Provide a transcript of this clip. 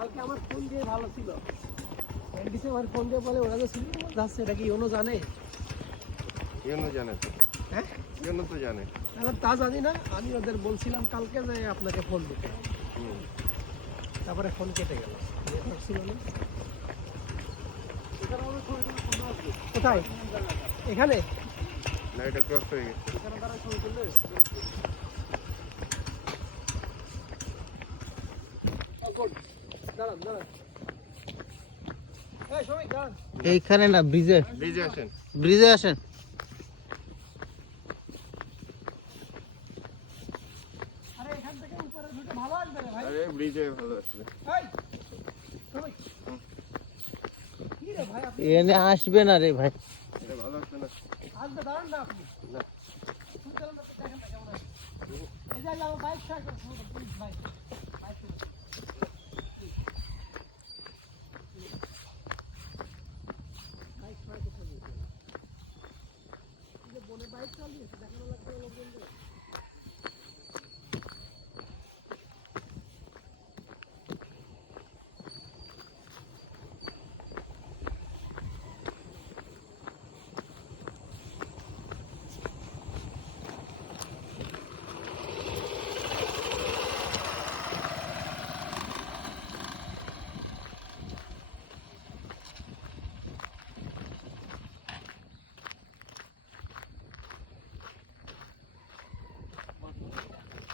কালকে আমার ফোন দিয়ে ভালো ছিল, এনডিসি আমার ফোন দিয়ে বলে ওরা যে সুইমিং পুল যাচ্ছে, এটা কি ইউনো জানে? ইউনো জানে তো, হ্যাঁ ইউনো তো জানে। এখন তা জানি না, আমি ওদের বলছিলাম কালকে যে আপনাকে ফোন দিতে, তারপরে ফোন কেটে গেল, নেটওয়ার্ক ছিল না। কোথায়? এখানে না, এটা ক্রস হয়ে গেছে। দাঁড়ান দাঁড়ান, এই সবাই দাঁড়ান। এইখানে না, ব্রিজে, ব্রিজে আসেন। ব্রিজে আসেন। আরে এখান থেকে উপরে দুটো ভালো আসবে রে ভাই। আরে ব্রিজে ভালো আসবে। এই সবাই কি রে ভাই, আপনি এনে আসবে না রে ভাই। এটা ভালো আসবে না। আসবে, দাঁড়ান না আপনি। না। শুনতে পেলেন না তো, দেখেন না কেমন আসবে। এই যে আমার বাইক ট্রাক প্লিজ ভাই, বাইক বাইক ট্রাক বনে বাইক চালিয়েছে, দেখানো লাগবে লোকজন।